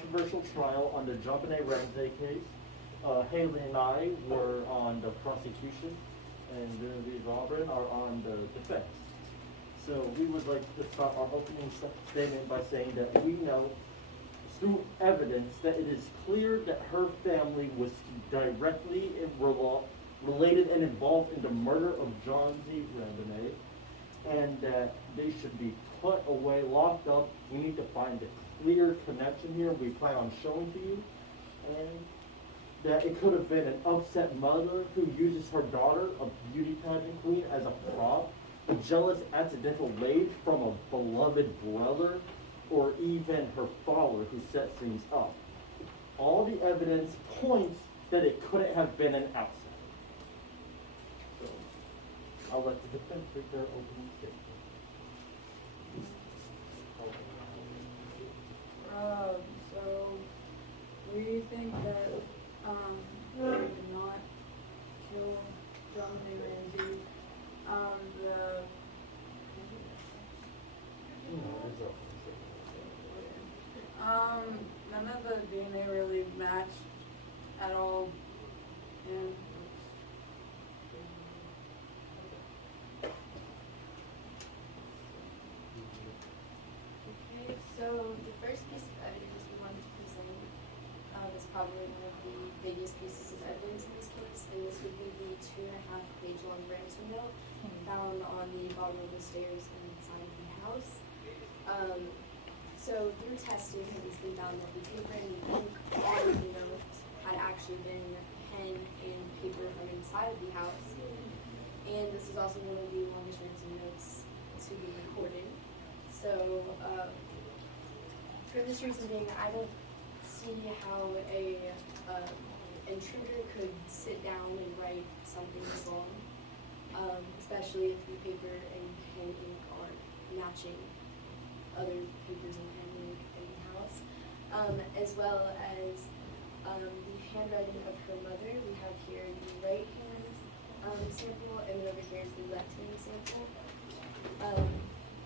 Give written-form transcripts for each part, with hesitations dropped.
controversial trial on the John A. Ramsey case. Hailey and I were on the prosecution, and Genevieve and Aubrey are on the defense. So we would like to start our opening statement by saying that we know through evidence that it is clear that her family was directly related and involved in the murder of John Z. Ramsey, and that they should be put away, locked up. We need to find a clear connection here. We plan on showing to you, and that it could have been an upset mother who uses her daughter, a beauty pageant queen, as a prop, a jealous accidental maid from a beloved brother, or even her father who sets things up. All the evidence points that it couldn't have been an accident. So, I'll let the defense make their opening statement. So we think that they did not kill John A. Ramsey. None of the DNA really matched at all, and Okay, so the first piece of evidence we wanted to present is probably one of the biggest pieces of evidence in this case, and this would be the 2.5-page long ransom note found on the bottom of the stairs inside of the house. So through testing, it has been found that the paper and ink on the note had actually been pen and paper from inside of the house, and this is also one of the longest ransom notes to be recorded. So, for this reason being, I don't see how a intruder could sit down and write something this long, especially if the paper and pen ink aren't matching other papers and pen ink in the house, as well as the handwriting of her mother. We have here the right hand sample, and then over here is the left hand sample.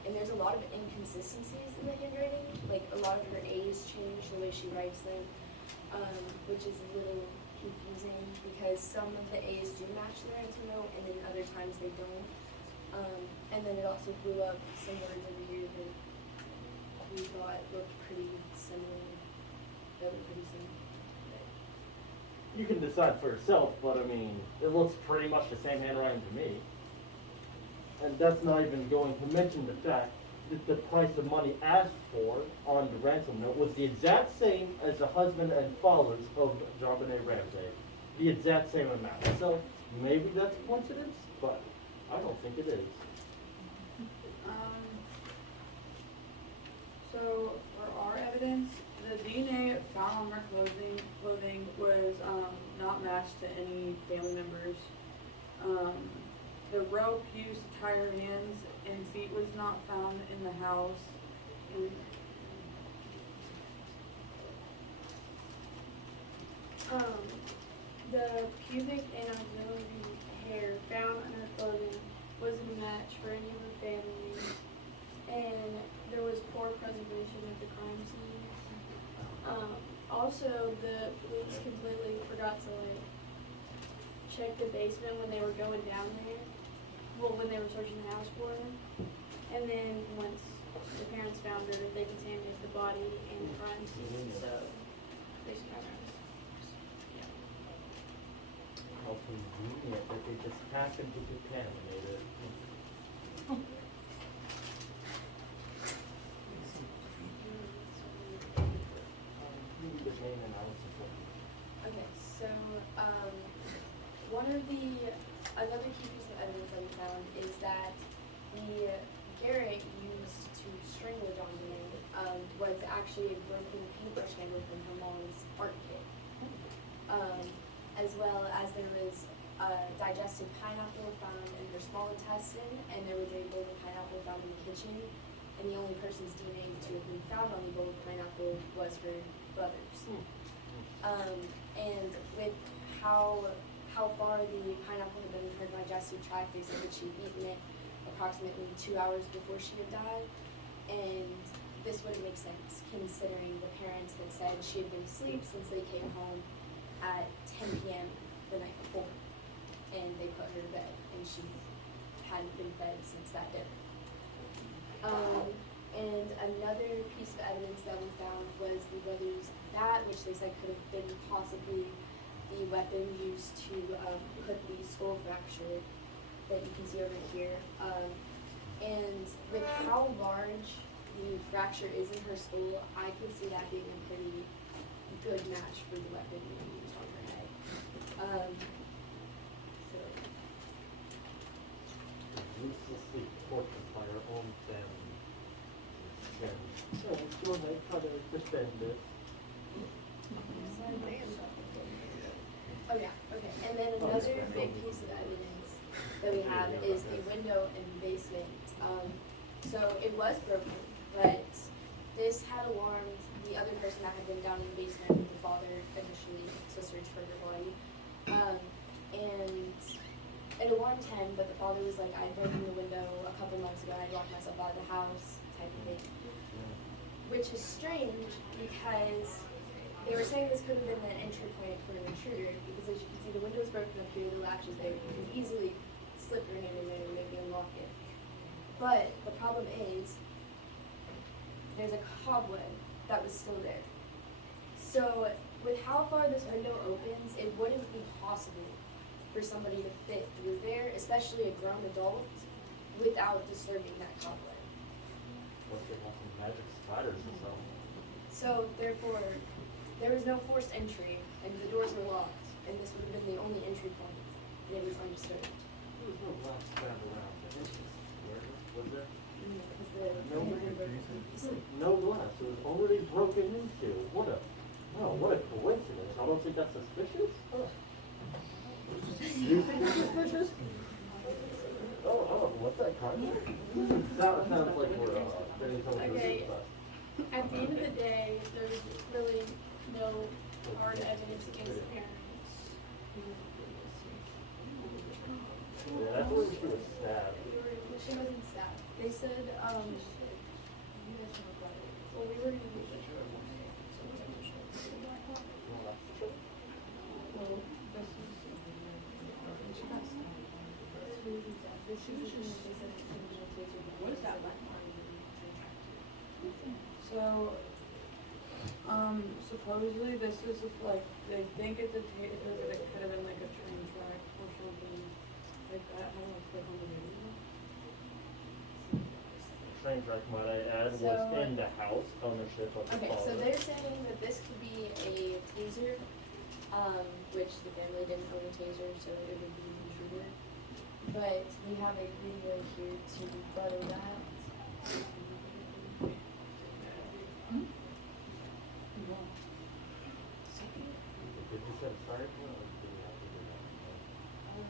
And there's a lot of inconsistencies in the handwriting. Like, a lot of her A's change the way she writes them, which is a little confusing because some of the A's do match the ransom note, and then other times they don't. And then it also blew up some words over here that we thought looked pretty similar. That were pretty similar. You can decide for yourself, but I mean, it looks pretty much the same handwriting to me. And that's not even going to mention the fact that the price of money asked for on the ransom note was the exact same as the husband and fathers of John A. Ramsey. The exact same amount. So maybe that's a coincidence, but I don't think it is. So for our evidence, the DNA found on her clothing was not matched to any family members. The rope used to tie her hands and feet was not found in the house. The pubic and auxiliary hair found on her clothing wasn't a match for any of her family, and there was poor preservation of the crime scene. Also, the police completely forgot to check the basement when they were going down there. Well, when they were searching the house for her, and then once the parents found her, they contaminated the body and the crime scene. So they should have her. How convenient that they just happened to contaminate it. Okay, so another key piece of evidence that we found is that the garret used to strangle John Doe was actually a broken paintbrush handle from her mom's art kit, as well as there was digested pineapple found in her small intestine, and there was a bowl of pineapple found in the kitchen, and the only person's DNA to have been found on the bowl of pineapple was her brother's. And with how far the pineapple had been in her digestive tract, they said that she'd eaten it approximately 2 hours before she had died, and this wouldn't make sense considering the parents had said she had been asleep since they came home at 10 p.m. the night before, and they put her to bed, and she hadn't been fed since that dinner. And another piece of evidence that we found was the brother's bat, which they said could have been possibly the weapon used to put the skull fracture that you can see over here. And with how large the fracture is in her skull, I can see that being a pretty good match for the weapon being used on her head. Ruthlessly tortured by her own family. So, go ahead, try to defend this. Oh yeah, okay. And then another big piece of evidence that we have is the window in the basement. So it was broken, but this had alarmed the other person that had been down in the basement with the father initially to search for her body. And it alarmed him, but the father was like, I'd broken the window a couple months ago, I locked myself out of the house, type of thing. Which is strange because they were saying this could have been an entry point for an intruder, because as you can see, the window is broken up here, the latch is there. You can easily slip your hand in there and maybe unlock it. But the problem is, there's a cobweb that was still there. So with how far this window opens, it wouldn't be possible for somebody to fit through there, especially a grown adult, without disturbing that cobweb. What if they have some magic spiders or something? So therefore, there was no forced entry, and the doors were locked, and this would have been the only entry point, and it was undisturbed. There was no glass found around. Was there? No, No glass. It was already broken into. What a coincidence. I don't think that's suspicious. You think it's suspicious? Oh, what's that card? Sounds like we're getting something Okay. to At the end of the day, there's really no hard evidence against the parents. Yeah, that's where she was stabbed. she wasn't stabbed. They said, well, we were gonna do this. Well, this is, she got stabbed. What is that like? So, supposedly this is like, they think it's a taser, but it could have been like a train track or something like that. I don't know if they're on the video. Train track, might I add, was So- in the house ownership of the Okay, father. so they're saying that this could be a taser, which the family didn't own a taser, so it would be an intruder. But we have a video here to rebuttal that. Did you say sorry? Or do we have to do that?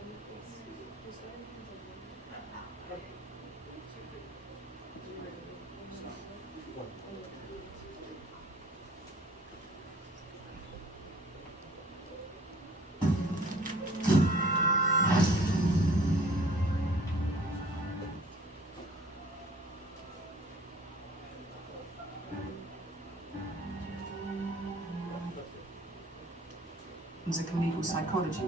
A clinical psychology.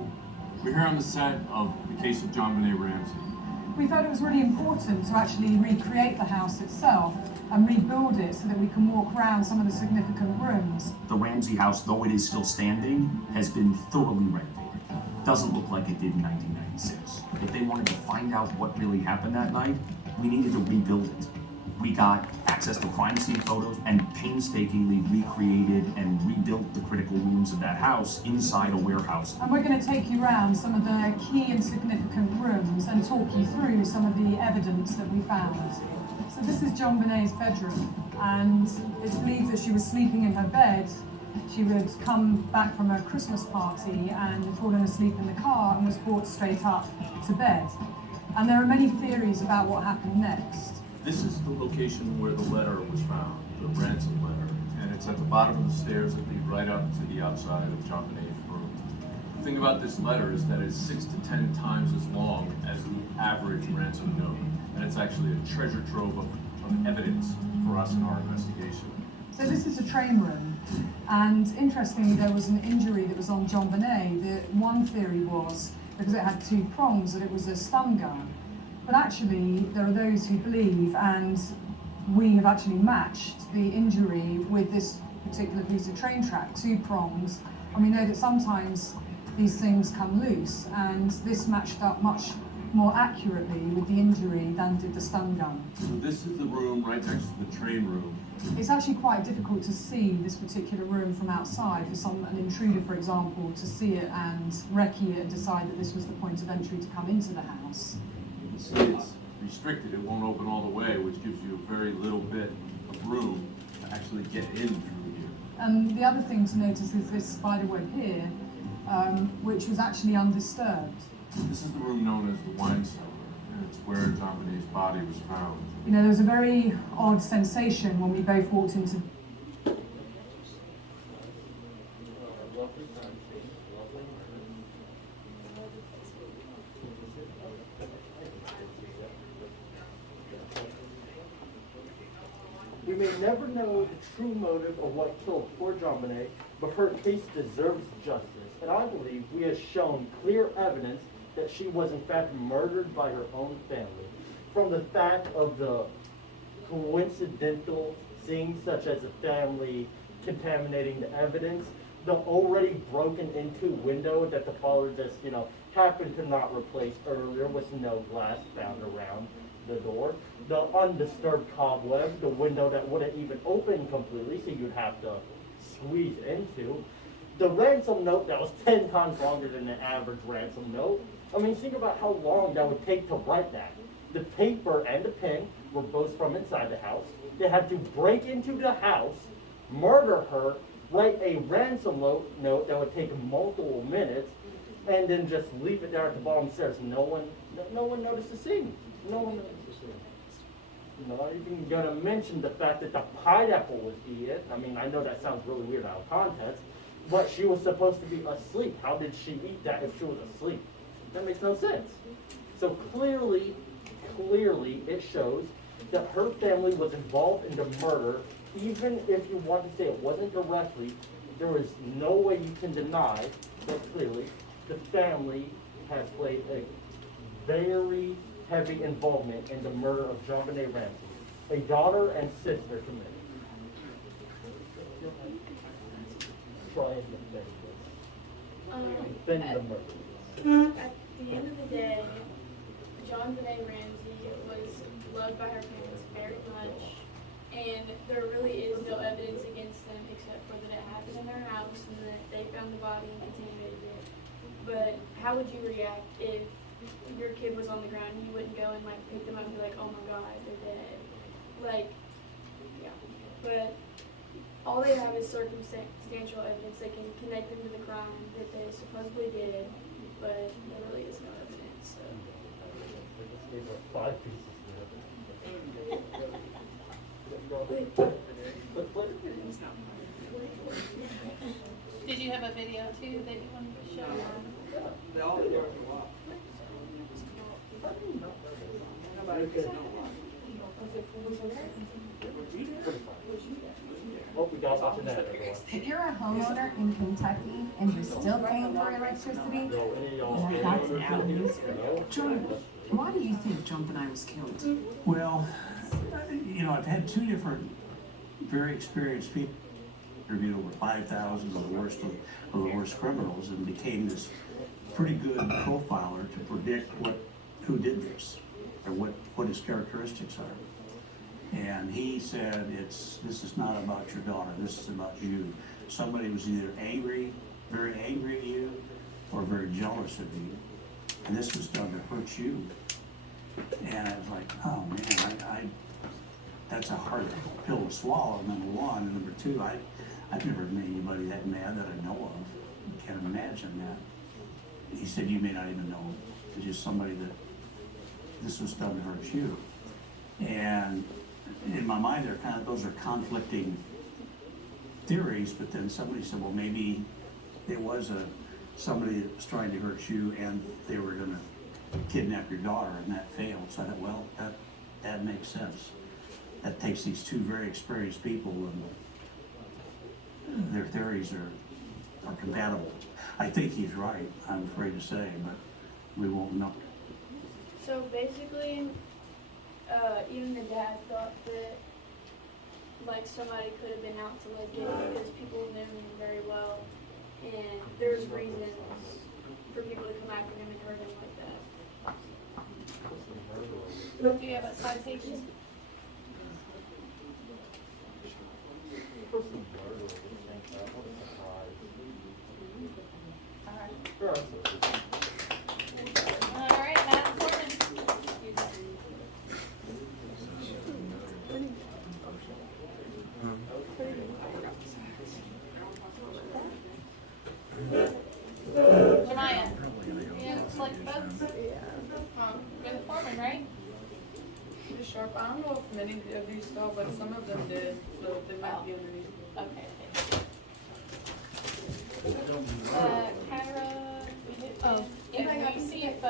We're here on the set of the case of John Benet Ramsey. We felt it was really important to actually recreate the house itself and rebuild it so that we can walk around some of the significant rooms. The Ramsey house, though it is still standing, has been thoroughly renovated. Doesn't look like it did in 1996. If they wanted to find out what really happened that night, we needed to rebuild it. We got access to crime scene photos and painstakingly recreated and rebuilt the critical rooms of that house inside a warehouse. And we're going to take you around some of the key and significant rooms and talk you through some of the evidence that we found. So this is John Benet's bedroom, and it's believed that she was sleeping in her bed. She would come back from a Christmas party and had fallen asleep in the car and was brought straight up to bed. And there are many theories about what happened next. This is the location where the letter was found, the ransom letter, and it's at the bottom of the stairs that lead right up to the outside of John Benet's room. The thing about this letter is that it's 6 to 10 times as long as the average ransom note, and it's actually a treasure trove of evidence for us in our investigation. So this is a train room, And interestingly, there was an injury that was on John Bonet. The one theory was because it had two prongs that it was a stun gun. But actually, there are those who believe, and we have actually matched the injury with this particular piece of train track, two prongs. And we know that sometimes these things come loose, and this matched up much more accurately with the injury than did the stun gun. So this is the room right next to the train room. It's actually quite difficult to see this particular room from outside for an intruder, for example, to see it and recce it and decide that this was the point of entry to come into the house. You can see it's restricted, it won't open all the way, which gives you a very little bit of room to actually get in through here. And the other thing to notice is this spider web here, which was actually undisturbed. This is the room known as the wine cellar, and it's where John Bonet's body was found. You know, there was a very odd sensation when we both walked into. We may never know the true motive of what killed poor John Bonet, but her case deserves justice. And I believe we have shown clear evidence that she was in fact murdered by her own family. From the fact of the coincidental things such as the family contaminating the evidence, the already broken into window that the father just, happened to not replace earlier with no glass found around the door, the undisturbed cobweb, the window that wouldn't even open completely, so you'd have to squeeze into, the ransom note that was 10 times longer than the average ransom note. I mean, think about how long that would take to write that. The paper and the pen were both from inside the house. They had to break into the house, murder her, write a ransom note that would take multiple minutes, and then just leave it there at the bottom stairs. No one noticed the scene. No one noticed the scene. I'm not even gonna mention the fact that the pineapple was eaten. I mean, I know that sounds really weird out of context, but she was supposed to be asleep. How did she eat that if she was asleep? That makes no sense. So clearly it shows that her family was involved in the murder. Even if you want to say it wasn't directly, there is no way you can deny that clearly the family has played a very heavy involvement in the murder of John Bonet Ramsey. A daughter and sister committed. Try and defend this. Defend the murder. At the end of the day, John Bonet Ramsey was loved by her parents very much, and there really is no evidence against them except for that it happened in their house and that they found the body and contaminated it. But how would you react if your kid was on the ground and you wouldn't go and pick them up and be like, oh my god, they're dead? Yeah. But all they have is circumstantial evidence that can connect them to the crime that they supposedly did, but there really is no evidence. So. They just gave her 5 pieces of evidence. Did you have a video too that you wanted to show? Well, we got watching that, everyone. If you're a homeowner in Kentucky and you're still paying for electricity, So any of y'all that's an scared? outrage. John, why do you think John Bonet was killed? Well, I've had 2 different very experienced people interviewed over 5,000 of the worst criminals and became this pretty good profiler to predict who did this or what his characteristics are. And he said, this is not about your daughter, this is about you. Somebody was either very angry at you, or very jealous of you. And this was done to hurt you. And I was like, oh man, that's a hard pill to swallow, number one. And number two, I've never met anybody that mad that I know of. Can't imagine that. He said, you may not even know. It's just somebody that this was done to hurt you. And in my mind, those are conflicting theories, but then somebody said, well, maybe it was somebody that was trying to hurt you and they were gonna kidnap your daughter, and that failed. So I thought, well, that makes sense. That takes these 2 very experienced people and their theories are compatible. I think he's right, I'm afraid to say, but we won't know. So basically, even the dad thought that like somebody could have been out to like get him because people knew him very well, and there's reasons for people to come after him and hurt him like that. Do you have a citation? Alright, Madam Foreman. Jemiah, you have select votes? You're the foreman, right? Ms. Sharp, I don't know if many of these fell, but some of them did, so they might be underneath. Okay, Kyra, we did, Oh. yeah, can you see if,